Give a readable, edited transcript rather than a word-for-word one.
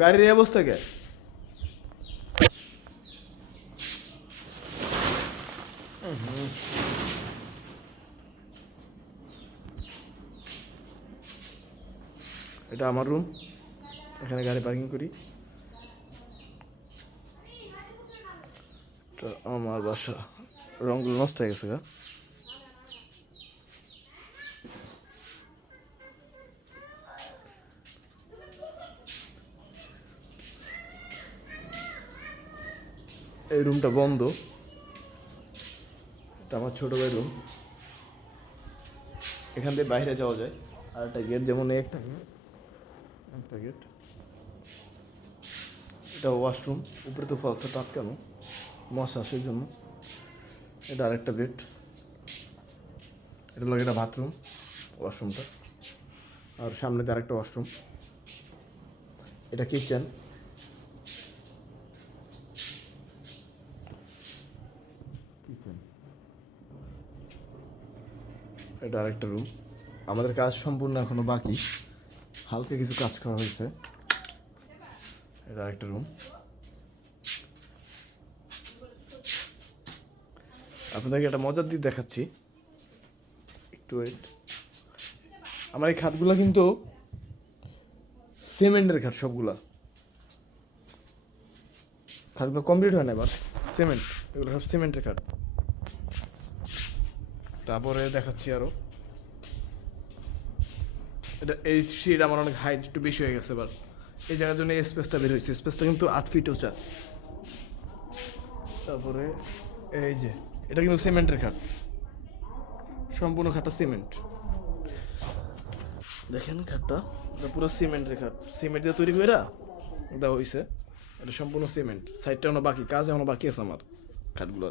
গাড়ির এই অবস্থা কে? এটা আমার রুম, এখানে গাড়ি পার্কিং করি। আমার বাসা, রঙগুলো নষ্ট হয়ে গেছে গা। এই রুমটা বন্ধ, এটা আমার ছোট ভাই রুম। এখান থেকে বাইরে যাওয়া যায়, আর একটা গেট, যেমন একটা গেট। এটা ওয়াশরুম, উপরে তো ফলসে আটকানো, মশা সেই জন্য। এটা আরেকটা বেড, এটা হলো একটা বাথরুম, ওয়াশরুমটা। আর সামনে দিয়ে আরেকটা ওয়াশরুম। এটা কিচেন। এটা আরেকটা রুম। আমাদের কাজ সম্পূর্ণ এখনো বাকি, হালকা কিছু কাজ করা হয়েছে। এটা আরেকটা রুম। আপনাদেরকে একটা মজার দিক দেখাচ্ছি, একটু ওয়েট। আমার এই খাটগুলো কিন্তু সিমেন্টের খাট, সবগুলা খাটগুলো কমপ্লিট হয় না, এবার সিমেন্ট, এগুলো সব সিমেন্টের খাট। তারপরে দেখাচ্ছি আরো, এটা এই সিট আমার অনেক হাইট একটু বেশি হয়ে গেছে, এবার এই জায়গার জন্য এই স্পেসটা বের হয়েছে, স্পেসটা কিন্তু 8 ফিট উঁচা। তারপরে এই যে এটা কিন্তু সিমেন্টের খাট, সম্পূর্ণ খাটটা সিমেন্ট। দেখেন খাটটা, এটা পুরো সিমেন্টের খাট, সিমেন্ট দিয়ে তৈরি করে দেওয়া হয়েছে। এটা সম্পূর্ণ সিমেন্ট। সাইডটা এখনো বাকি, কাজ এখনো বাকি আছে আমার খাটগুলো।